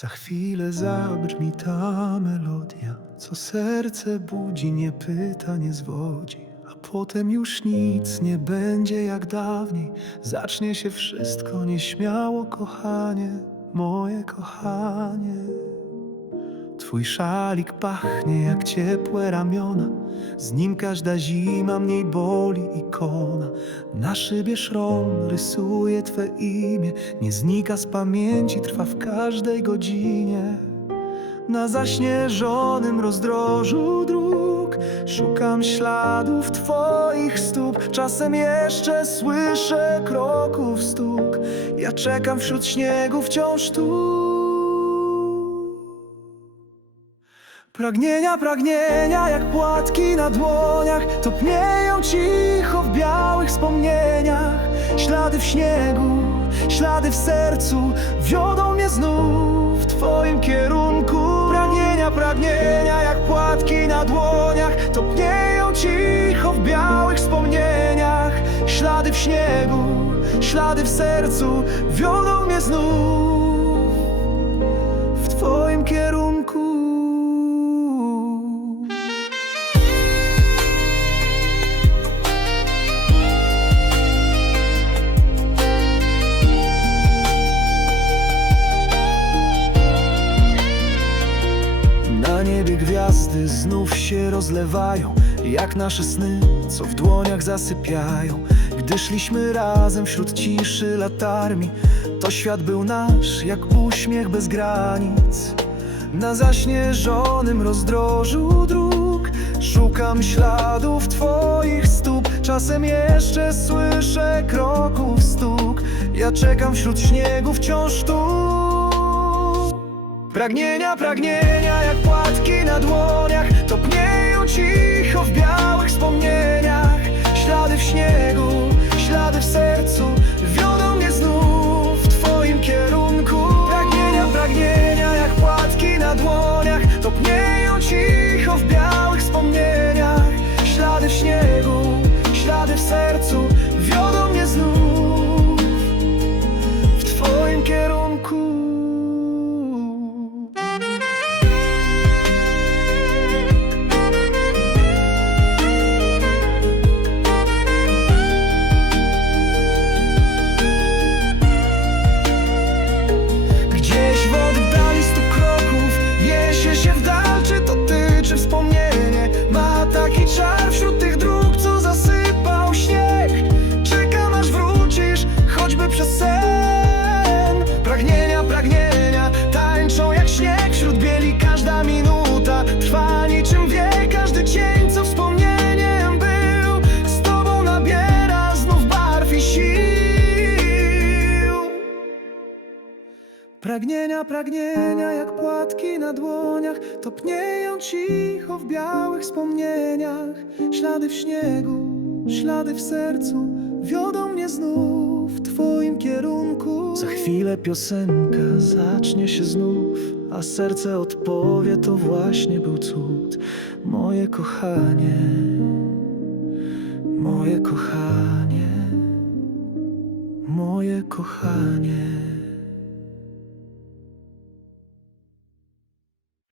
Za chwilę zabrzmi ta melodia, co serce budzi, nie pyta, nie zwodzi. A potem już nic nie będzie jak dawniej, zacznie się wszystko nieśmiało, kochanie, moje kochanie. Twój szalik pachnie jak ciepłe ramiona, z nim każda zima mniej boli ikona. Na szybie szron rysuje Twe imię, nie znika z pamięci, trwa w każdej godzinie. Na zaśnieżonym rozdrożu dróg Szukam śladów Twoich stóp. Czasem jeszcze słyszę kroków stók Ja czekam wśród śniegu wciąż tu Pragnienia, pragnienia jak płatki na dłoniach Topnieją cicho w białych wspomnieniach. Ślady w śniegu, ślady w sercu Wiodą mnie znów w Twoim kierunku. Pragnienia, pragnienia jak płatki na dłoniach Topnieją cicho w białych wspomnieniach. Ślady w śniegu, ślady w sercu Wiodą mnie znów w Twoim kierunku niebie gwiazdy znów się rozlewają Jak nasze sny, co w dłoniach zasypiają. Gdy szliśmy razem wśród ciszy latarni To świat był nasz, jak uśmiech bez granic. Na zaśnieżonym rozdrożu dróg Szukam śladów twoich stóp. Czasem jeszcze słyszę kroków stók Ja czekam wśród śniegu wciąż tu. Pragnienia, pragnienia na dłoniach. Topnieją cicho w białych wspomnieniach. Ślady w śniegu, ślady w sercu Wiodą mnie znów w Twoim kierunku. Pragnienia, pragnienia jak płatki na dłoniach. Topnieją cicho w białych wspomnieniach. Ślady w śniegu, ślady w sercu Wiodą Pragnienia, pragnienia jak płatki na dłoniach Topnieją cicho w białych wspomnieniach. Ślady w śniegu, ślady w sercu Wiodą mnie znów w Twoim kierunku. Za chwilę piosenka zacznie się znów A serce odpowie, to właśnie był cud. Moje kochanie, moje kochanie Moje kochanie